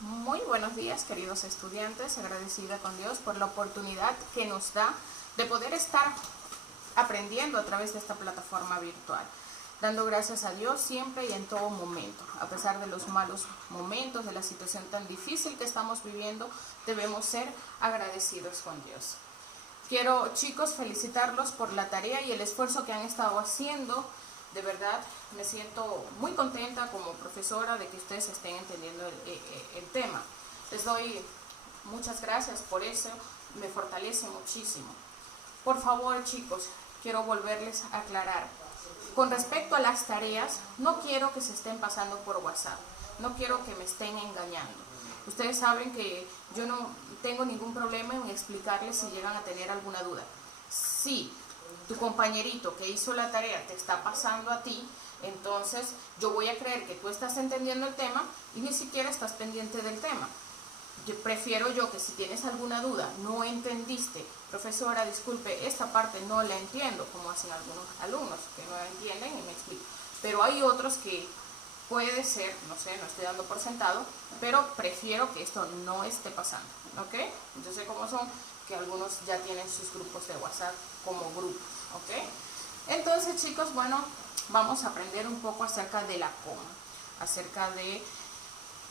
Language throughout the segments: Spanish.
Muy buenos días, queridos estudiantes, agradecida con Dios por la oportunidad que nos da de poder estar aprendiendo a través de esta plataforma virtual, dando gracias a Dios siempre y en todo momento. A pesar de los malos momentos, de la situación tan difícil que estamos viviendo, debemos ser agradecidos con Dios. Quiero, chicos, felicitarlos por la tarea y el esfuerzo que han estado haciendo. De verdad, me siento muy contenta como profesora de que ustedes estén entendiendo el tema. Les doy muchas gracias por eso, me fortalece muchísimo. Por favor, chicos, quiero volverles a aclarar. Con respecto a las tareas, no quiero que se estén pasando por WhatsApp, no quiero que me estén engañando. Ustedes saben que yo no tengo ningún problema en explicarles si llegan a tener alguna duda. Si tu compañerito que hizo la tarea te está pasando a ti, entonces yo voy a creer que tú estás entendiendo el tema y ni siquiera estás pendiente del tema. Prefiero yo que si tienes alguna duda, no entendiste, profesora, disculpe, esta parte no la entiendo, como hacen algunos alumnos que no la entienden y me explican. Pero hay otros que puede ser, no sé, no estoy dando por sentado, pero prefiero que esto no esté pasando, ¿ok? Entonces, ¿cómo son? Que algunos ya tienen sus grupos de WhatsApp como grupos, ¿ok? Entonces, chicos, bueno, vamos a aprender un poco acerca de la coma, acerca de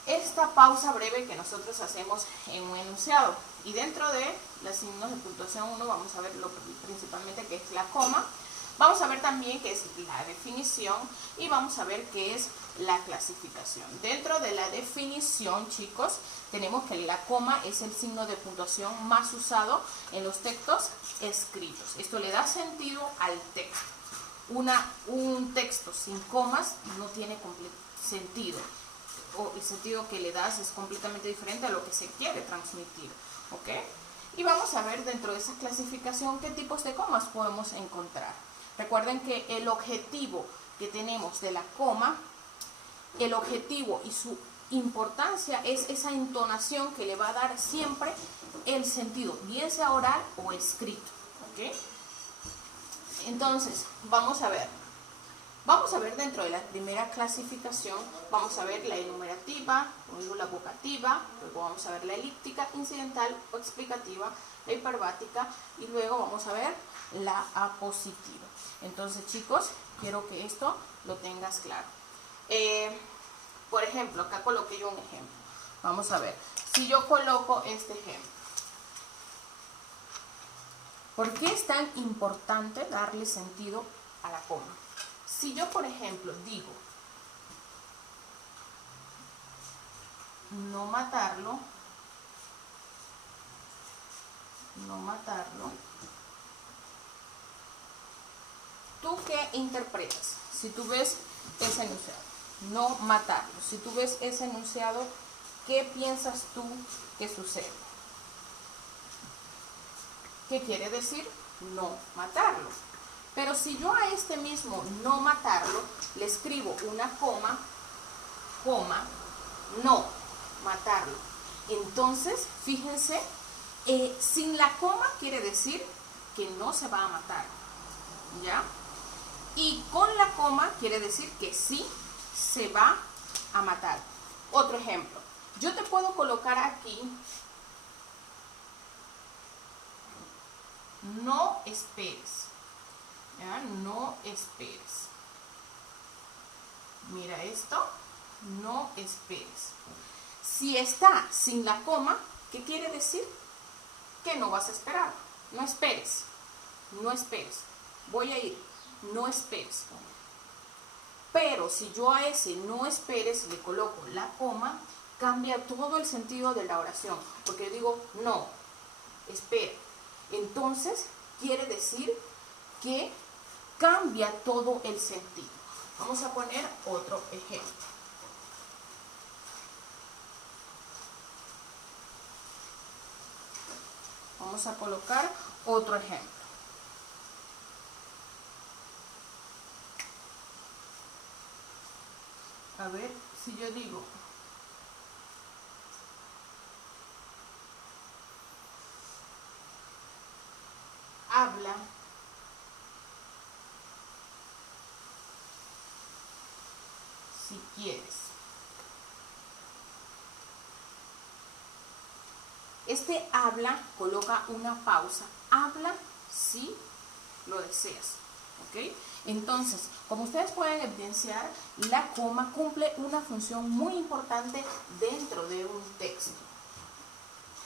esta pausa breve que nosotros hacemos en un enunciado. Y dentro de los signos de puntuación 1 vamos a ver principalmente qué es la coma. Vamos a ver también qué es la definición y vamos a ver qué es la clasificación. Dentro de la definición, chicos, tenemos que la coma es el signo de puntuación más usado en los textos escritos. Esto le da sentido al texto. Un texto sin comas no tiene sentido, o el sentido que le das es completamente diferente a lo que se quiere transmitir, ¿ok? Y vamos a ver dentro de esa clasificación qué tipos de comas podemos encontrar. Recuerden que el objetivo que tenemos de la coma, el objetivo y su importancia es esa entonación que le va a dar siempre el sentido, bien sea oral o escrito, ¿ok? Entonces, vamos a ver dentro de la primera clasificación, vamos a ver la enumerativa, luego la vocativa, luego vamos a ver la elíptica, incidental o explicativa, la hiperbática y luego vamos a ver la apositiva. Entonces, chicos, quiero que esto lo tengas claro. Por ejemplo, acá coloqué yo un ejemplo. Vamos a ver, si yo coloco este ejemplo. ¿Por qué es tan importante darle sentido a la coma? Si yo, por ejemplo, digo no matarlo, ¿tú qué interpretas? Si tú ves ese enunciado, no matarlo, si tú ves ese enunciado, ¿qué piensas tú que sucede? ¿Qué quiere decir? No matarlo. Pero si yo a este mismo no matarlo le escribo una coma, no matarlo. Entonces, fíjense, sin la coma quiere decir que no se va a matar, ¿ya? Y con la coma quiere decir que sí se va a matar. Otro ejemplo, yo te puedo colocar aquí, no esperes. ¿Ya? No esperes. Mira esto, no esperes. Si está sin la coma, ¿qué quiere decir? Que no vas a esperar. No esperes, no esperes. Voy a ir, no esperes. Pero si yo a ese no esperes le coloco la coma, cambia todo el sentido de la oración. Porque yo digo, no, espera. Entonces, quiere decir que cambia todo el sentido. Vamos a poner otro ejemplo. Vamos a colocar otro ejemplo. A ver, si yo digo habla si quieres. Este habla, coloca una pausa. Habla si lo deseas. ¿Ok? Entonces, como ustedes pueden evidenciar, la coma cumple una función muy importante dentro de un texto.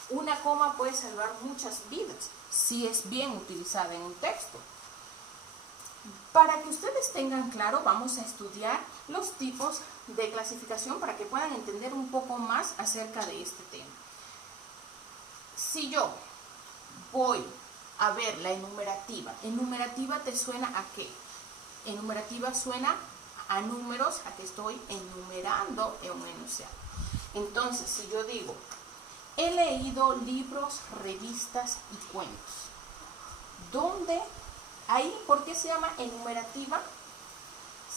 Una coma puede salvar muchas vidas si es bien utilizada en un texto. Para que ustedes tengan claro, vamos a estudiar los tipos de clasificación para que puedan entender un poco más acerca de este tema. Si yo voy a ver la enumerativa te suena ¿a qué? Enumerativa suena a números, a que estoy enumerando en un enunciado. Entonces, si yo digo, he leído libros, revistas y cuentos, ¿dónde? Ahí, ¿por qué se llama enumerativa?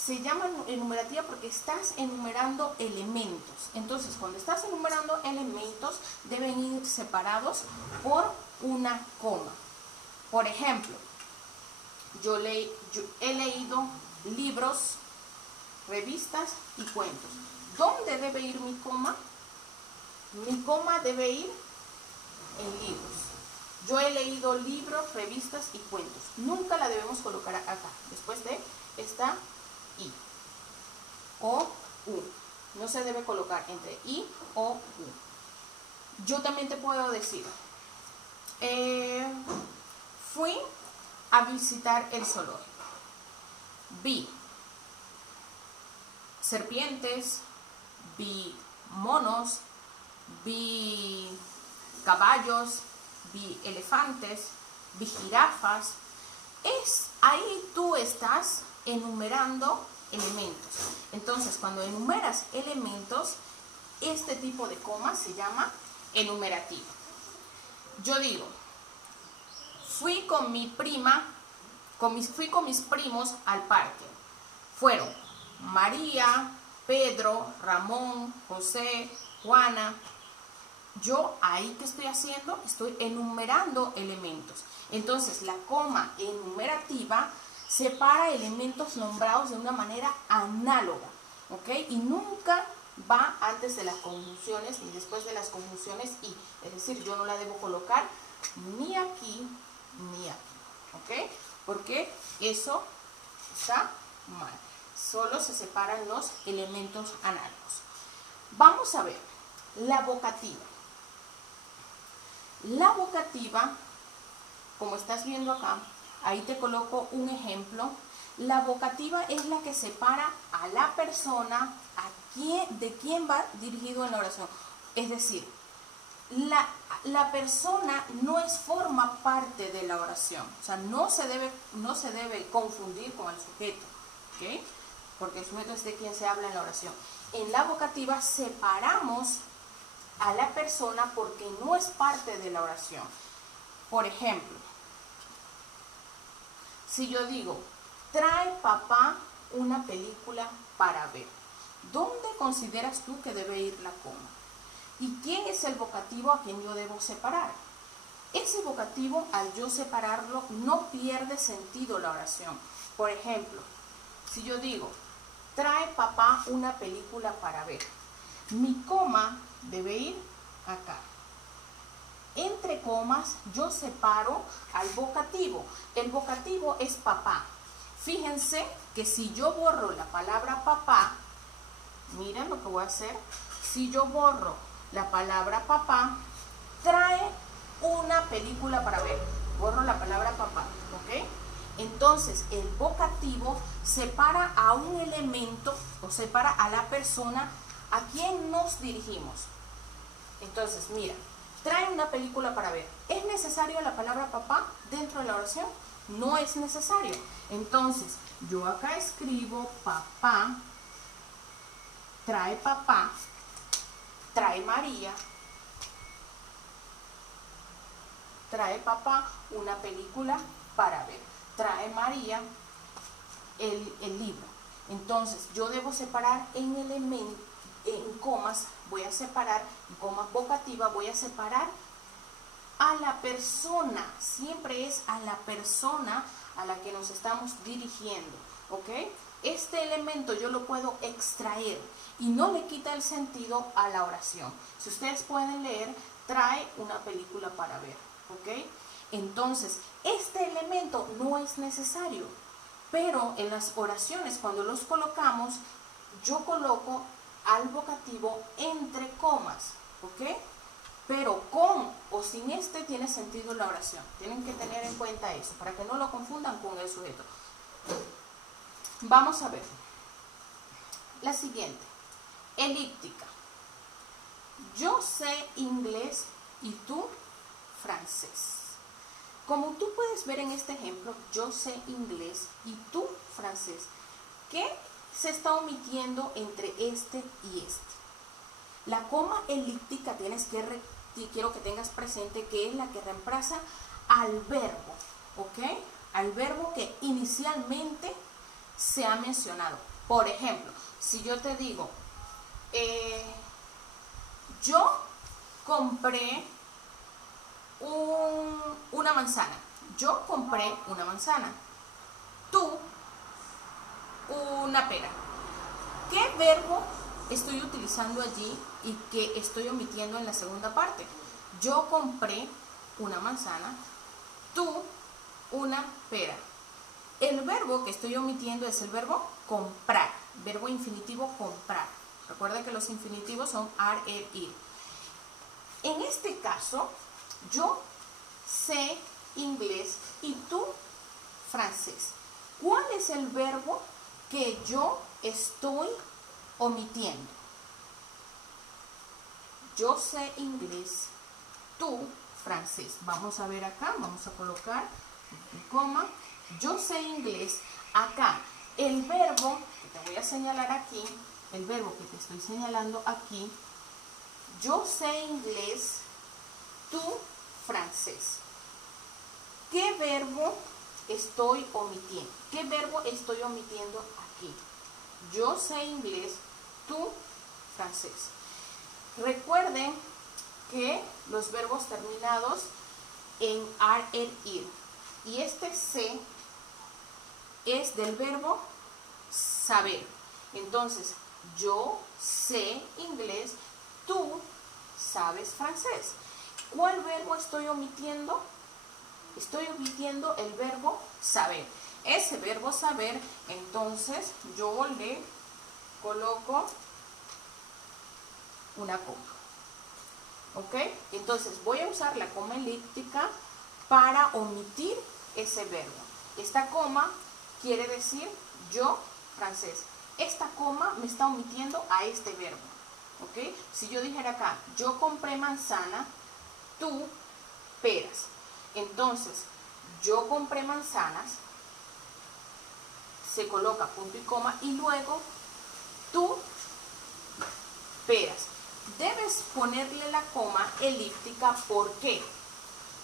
Se llama enumerativa porque estás enumerando elementos. Entonces, cuando estás enumerando elementos, deben ir separados por una coma. Por ejemplo, yo he leído libros, revistas y cuentos. ¿Dónde debe ir mi coma? Mi coma debe ir en libros. Yo he leído libros, revistas y cuentos. Nunca la debemos colocar acá, después de esta I o U. No se debe colocar entre I o U. Yo también te puedo decir, fui a visitar el zoológico. Vi serpientes, vi monos, vi caballos, vi elefantes, vi jirafas. Ahí tú estás enumerando elementos. Entonces, cuando enumeras elementos, este tipo de coma se llama enumerativa. Yo digo, fui con mi prima, fui con mis primos al parque. Fueron María, Pedro, Ramón, José, Juana. Yo ahí, ¿qué estoy haciendo? Estoy enumerando elementos. Entonces, la coma enumerativa separa elementos nombrados de una manera análoga, ¿ok? Y nunca va antes de las conjunciones ni después de las conjunciones y. Es decir, yo no la debo colocar ni aquí ni aquí, ¿ok? Porque eso está mal. Solo se separan los elementos análogos. Vamos a ver la vocativa. La vocativa, como estás viendo acá, ahí te coloco un ejemplo. La vocativa es la que separa a la persona de quién va dirigido en la oración. Es decir, la persona forma parte de la oración. O sea, no se debe confundir con el sujeto, ¿ok? Porque el sujeto es de quien se habla en la oración. En la vocativa separamos a la persona porque no es parte de la oración. Por ejemplo, si yo digo, trae papá una película para ver, ¿dónde consideras tú que debe ir la coma? ¿Y quién es el vocativo a quien yo debo separar? Ese vocativo, al yo separarlo, no pierde sentido la oración. Por ejemplo, si yo digo, trae papá una película para ver, mi coma debe ir acá. Entre comas yo separo al vocativo. El vocativo es papá. Fíjense que si yo borro la palabra papá, miren lo que voy a hacer. Si yo borro la palabra papá, trae una película para ver. Borro la palabra papá, ¿ok? Entonces el vocativo separa a un elemento o separa a la persona a quien nos dirigimos. Entonces, mira, trae una película para ver. ¿Es necesario la palabra papá dentro de la oración? No es necesario. Entonces, yo acá escribo papá, trae María, trae papá una película para ver. Trae María el libro. Entonces, yo debo separar en elementos, en comas, voy a separar, en coma vocativa, voy a separar a la persona. Siempre es a la persona a la que nos estamos dirigiendo, ¿ok? este elemento yo lo puedo extraer y no le quita el sentido a la oración. Si ustedes pueden leer, trae una película para ver, ¿ok? Entonces, este elemento no es necesario, pero en las oraciones, cuando los colocamos, yo coloco al vocativo entre comas, ¿ok? Pero con o sin este tiene sentido la oración. Tienen que tener en cuenta eso, para que no lo confundan con el sujeto. Vamos a ver. La siguiente, elíptica. Yo sé inglés y tú francés. Como tú puedes ver en este ejemplo, yo sé inglés y tú francés. ¿Qué se está omitiendo entre este y este? La coma elíptica quiero que tengas presente que es la que reemplaza al verbo, ¿ok? Al verbo que inicialmente se ha mencionado. Por ejemplo, si yo te digo, yo compré una manzana. Yo compré una manzana. Tú, una pera. ¿Qué verbo estoy utilizando allí y que estoy omitiendo en la segunda parte? Yo compré una manzana. Tú, una pera. El verbo que estoy omitiendo es el verbo comprar. Verbo infinitivo comprar. Recuerda que los infinitivos son ar, er, ir. En este caso, yo sé inglés y tú francés. ¿Cuál es el verbo que yo estoy omitiendo? Yo sé inglés, tú francés. Vamos a ver acá, vamos a colocar coma. Yo sé inglés. Acá, el verbo que te voy a señalar aquí, el verbo que te estoy señalando aquí, yo sé inglés, tú francés. ¿Qué verbo estoy omitiendo? ¿Qué verbo estoy omitiendo aquí? Yo sé inglés, tú francés. Recuerden que los verbos terminados en ar, er, ir. Y este sé es del verbo saber. Entonces, yo sé inglés, tú sabes francés. ¿Cuál verbo estoy omitiendo? Estoy omitiendo el verbo saber. Ese verbo saber, entonces yo le coloco una coma. ¿Ok? Entonces voy a usar la coma elíptica para omitir ese verbo. Esta coma quiere decir yo francés. Esta coma me está omitiendo a este verbo. ¿Ok? Si yo dijera acá, yo compré manzana, tú peras. Entonces, yo compré manzanas, se coloca punto y coma y luego tú peras. Debes ponerle la coma elíptica, ¿por qué?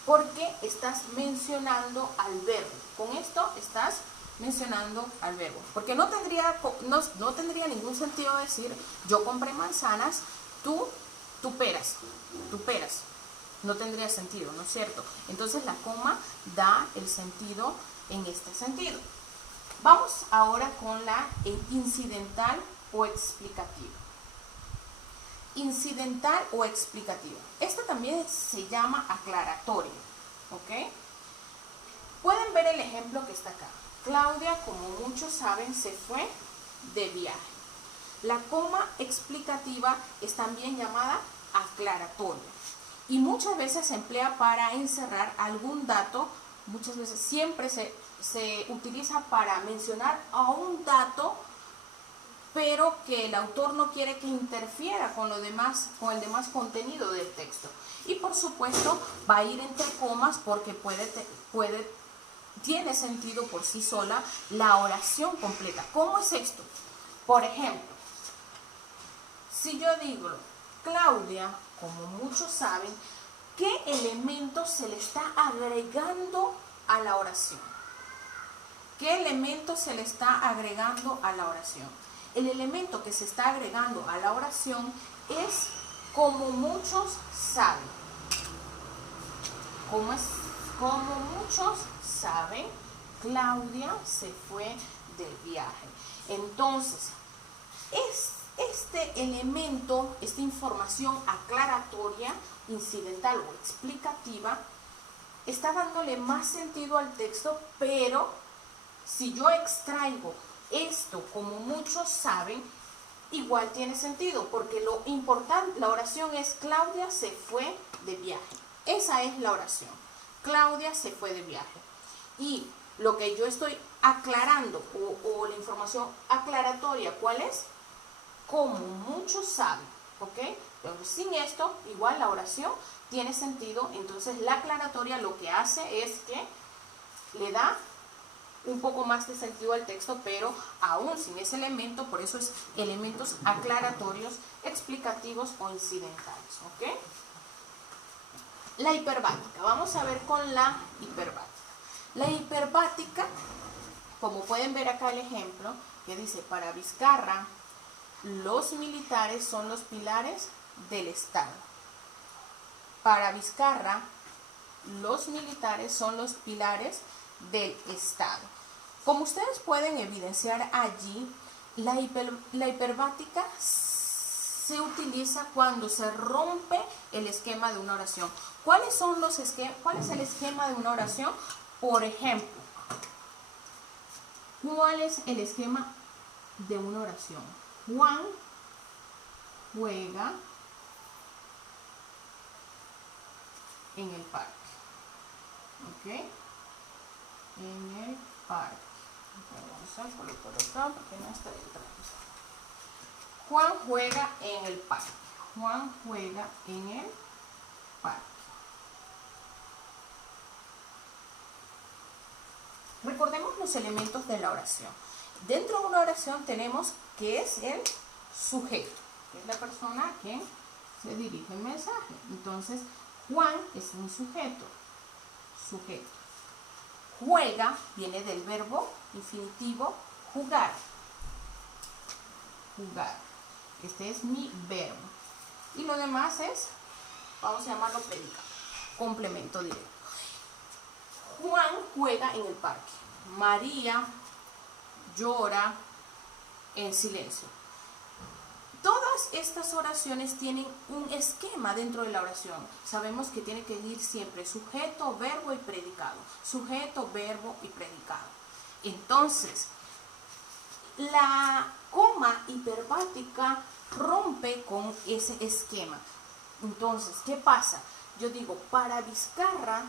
Porque estás mencionando al verbo. Con esto estás mencionando al verbo. Porque no tendría ningún sentido decir yo compré manzanas, tú peras. No tendría sentido, ¿no es cierto? Entonces la coma da el sentido en este sentido. Vamos ahora con la incidental o explicativa. Incidental o explicativa. Esta también se llama aclaratorio, ¿ok? Pueden ver el ejemplo que está acá. Claudia, como muchos saben, se fue de viaje. La coma explicativa es también llamada aclaratorio. Y muchas veces se emplea para encerrar algún dato, muchas veces siempre se utiliza para mencionar a un dato, pero que el autor no quiere que interfiera con el demás contenido del texto. Y por supuesto va a ir entre comas porque tiene sentido por sí sola la oración completa. ¿Cómo es esto? Por ejemplo, si yo digo, Claudia, como muchos saben, ¿qué elemento se le está agregando a la oración? ¿Qué elemento se le está agregando a la oración? El elemento que se está agregando a la oración es como muchos saben. Como muchos saben, Claudia se fue del viaje. Entonces, este elemento, esta información aclaratoria, incidental o explicativa, está dándole más sentido al texto, pero si yo extraigo esto como muchos saben, igual tiene sentido, porque lo importante, la oración es Claudia se fue de viaje. Esa es la oración. Claudia se fue de viaje. Y lo que yo estoy aclarando o la información aclaratoria, ¿cuál es? Como muchos saben, ¿ok? Pero sin esto, igual la oración tiene sentido. Entonces la aclaratoria lo que hace es que le da un poco más de sentido al texto, pero aún sin ese elemento, por eso es elementos aclaratorios, explicativos o incidentales, ¿ok? La hiperbática, vamos a ver con la hiperbática. La hiperbática, como pueden ver acá el ejemplo, que dice, para Vizcarra, los militares son los pilares del Estado. Para Vizcarra, los militares son los pilares del Estado. Como ustedes pueden evidenciar allí, la hiperbática se utiliza cuando se rompe el esquema de una oración. ¿Cuál es el esquema de una oración? Por ejemplo, ¿cuál es el esquema de una oración? Juan juega en el parque. ¿Ok? En el parque. Vamos a colocar acá porque no está entrando. Juan juega en el parque. Juan juega en el parque. Recordemos los elementos de la oración. Dentro de una oración tenemos que es el sujeto, que es la persona a quien se dirige el mensaje. Entonces, Juan es un sujeto. Sujeto. Juega viene del verbo infinitivo jugar. Jugar. Este es mi verbo. Y lo demás es, vamos a llamarlo predicado, complemento directo. Juan juega en el parque. María llora en silencio. Todas estas oraciones tienen un esquema dentro de la oración. Sabemos que tiene que ir siempre sujeto, verbo y predicado. Sujeto, verbo y predicado. Entonces, la coma hiperbática rompe con ese esquema. Entonces, ¿qué pasa? Yo digo, para Vizcarra,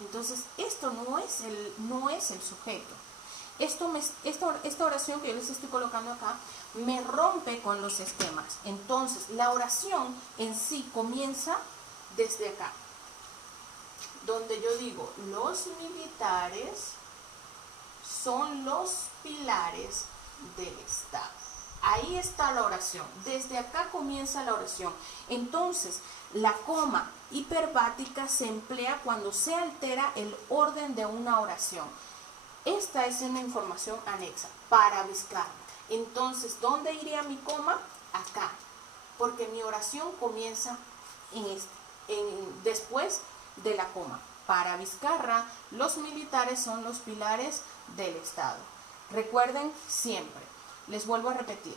entonces esto no es el sujeto. Esta oración que yo les estoy colocando acá me rompe con los esquemas. Entonces, la oración en sí comienza desde acá, donde yo digo, los militares son los pilares del Estado. Ahí está la oración. Desde acá comienza la oración. Entonces, la coma hiperbática se emplea cuando se altera el orden de una oración. Esta es una información anexa para Vizcarra. Entonces, ¿dónde iría mi coma? Acá. Porque mi oración comienza después de la coma. Para Vizcarra, los militares son los pilares del Estado. Recuerden siempre, les vuelvo a repetir,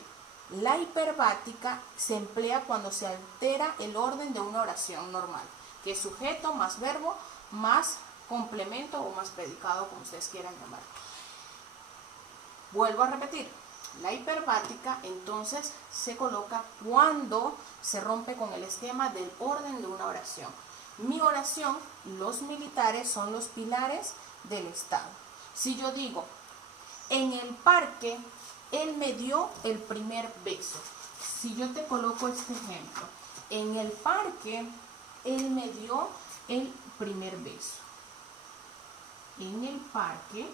la hiperbática se emplea cuando se altera el orden de una oración normal, que es sujeto más verbo más complemento o más predicado, como ustedes quieran llamarlo. Vuelvo a repetir, la hiperbática entonces se coloca cuando se rompe con el esquema del orden de una oración. Mi oración, los militares son los pilares del Estado. Si yo digo, en el parque, él me dio el primer beso. Si yo te coloco este ejemplo, en el parque, él me dio el primer beso. En el parque,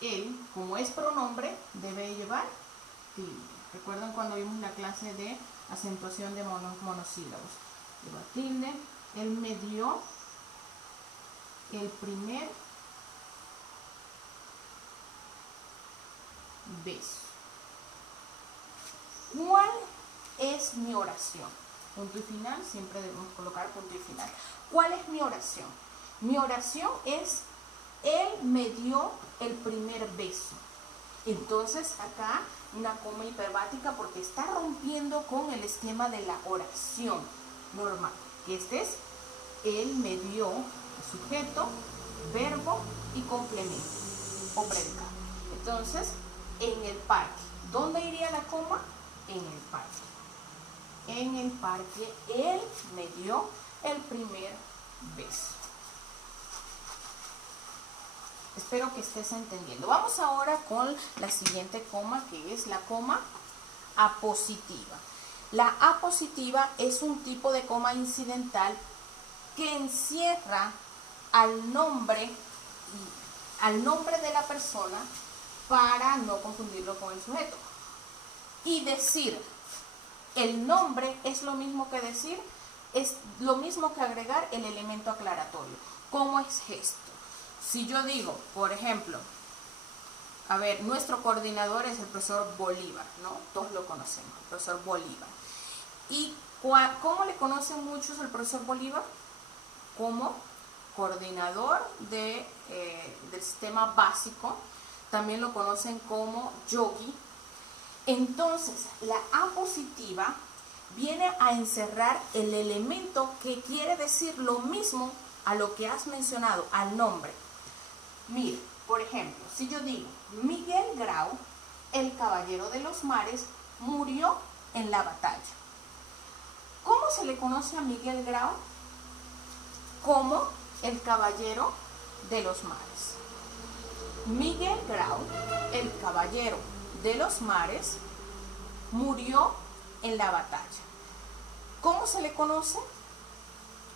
él, como es pronombre, debe llevar tilde. ¿Recuerdan cuando vimos la clase de acentuación de monosílabos? Lleva tilde. Él me dio el primer beso. ¿Cuál es mi oración? Punto y final, siempre debemos colocar punto y final. ¿Cuál es mi oración? Mi oración es, él me dio el primer beso. Entonces acá una coma hiperbática porque está rompiendo con el esquema de la oración normal. Que este es, él me dio sujeto, verbo y complemento o predicado. Entonces, en el parque. ¿Dónde iría la coma? En el parque. En el parque, él me dio el primer beso. Espero que estés entendiendo. Vamos ahora con la siguiente coma, que es la coma apositiva. La apositiva es un tipo de coma incidental que encierra al nombre de la persona para no confundirlo con el sujeto. Y decir el nombre es lo mismo que decir, es lo mismo que agregar el elemento aclaratorio. ¿Cómo es esto? Si yo digo, por ejemplo, a ver, nuestro coordinador es el profesor Bolívar, ¿no? Todos lo conocemos, el profesor Bolívar. ¿Y cómo le conocen muchos al profesor Bolívar? Como coordinador del sistema básico. También lo conocen como yogi. Entonces, la apositiva viene a encerrar el elemento que quiere decir lo mismo a lo que has mencionado, al nombre. Mira, por ejemplo, si yo digo, Miguel Grau, el caballero de los mares, murió en la batalla. ¿Cómo se le conoce a Miguel Grau? Como el caballero de los mares. Miguel Grau, el caballero de los mares, murió en la batalla. ¿Cómo se le conoce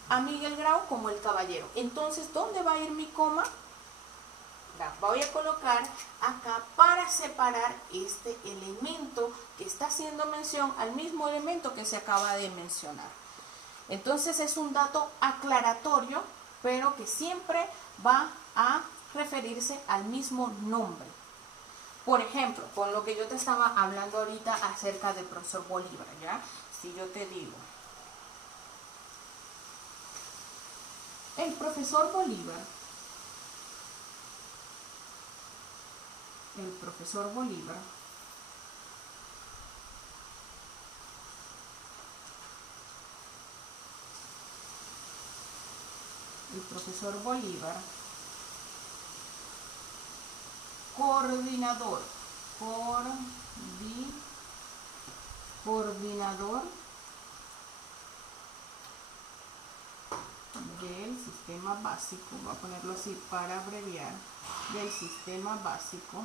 a Miguel Grau? Como el caballero. Entonces, ¿dónde va a ir mi coma? La voy a colocar acá para separar este elemento que está haciendo mención al mismo elemento que se acaba de mencionar. Entonces es un dato aclaratorio, pero que siempre va a referirse al mismo nombre. Por ejemplo, con lo que yo te estaba hablando ahorita acerca del profesor Bolívar, ¿ya? Si yo te digo, el profesor Bolívar, el profesor Bolívar coordinador del sistema básico, voy a ponerlo así para abreviar, del sistema básico,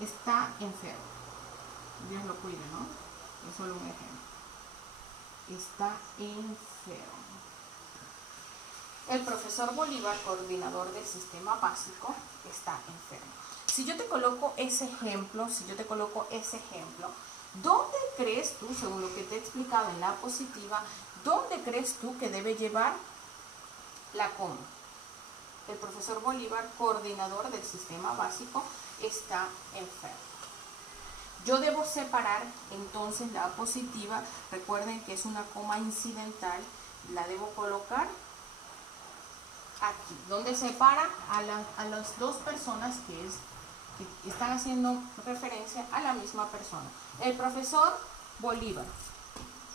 está enfermo. Dios lo cuide, ¿no? Es solo un ejemplo. Está enfermo. El profesor Bolívar, coordinador del sistema básico, está enfermo. Si yo te coloco ese ejemplo, ¿dónde crees tú, según lo que te he explicado en la apositiva, dónde crees tú que debe llevar la coma? El profesor Bolívar, coordinador del sistema básico, está enfermo. Yo debo separar entonces la apositiva, recuerden que es una coma incidental, la debo colocar aquí, donde separa a las dos personas que están haciendo referencia a la misma persona. El profesor Bolívar,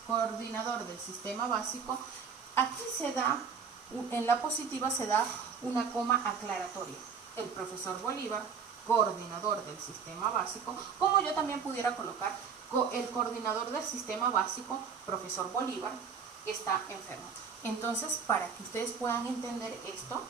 coordinador del sistema básico, aquí se da, en la apositiva se da una coma aclaratoria. El profesor Bolívar, coordinador del sistema básico, como yo también pudiera colocar el coordinador del sistema básico, profesor Bolívar, está enfermo. Entonces, para que ustedes puedan entender esto,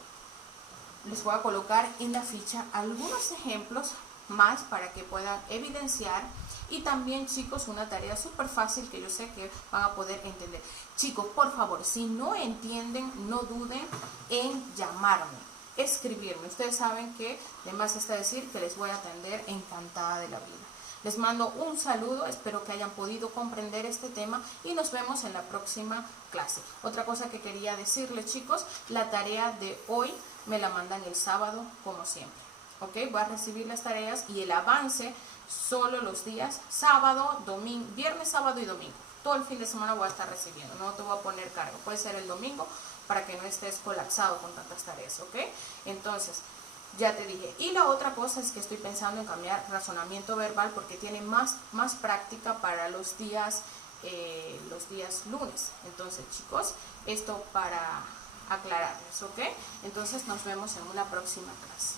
les voy a colocar en la ficha algunos ejemplos más para que puedan evidenciar. Y también, chicos, una tarea súper fácil que yo sé que van a poder entender. Chicos, por favor, si no entienden, no duden en llamarme, escribirme. Ustedes saben que además está decir que les voy a atender encantada de la vida. Les mando un saludo, espero que hayan podido comprender este tema y nos vemos en la próxima clase. Otra cosa que quería decirles, chicos, la tarea de hoy me la mandan el sábado como siempre. ¿Ok? Voy a recibir las tareas y el avance solo los días sábado, domingo, viernes, sábado y domingo. todo el fin de semana voy a estar recibiendo, no te voy a poner cargo, puede ser el domingo para que no estés colapsado con tantas tareas, ¿ok? Entonces, ya te dije. Y la otra cosa es que estoy pensando en cambiar razonamiento verbal porque tiene más práctica para los días lunes. Entonces, chicos, esto para aclararles, ¿ok? Entonces, nos vemos en una próxima clase.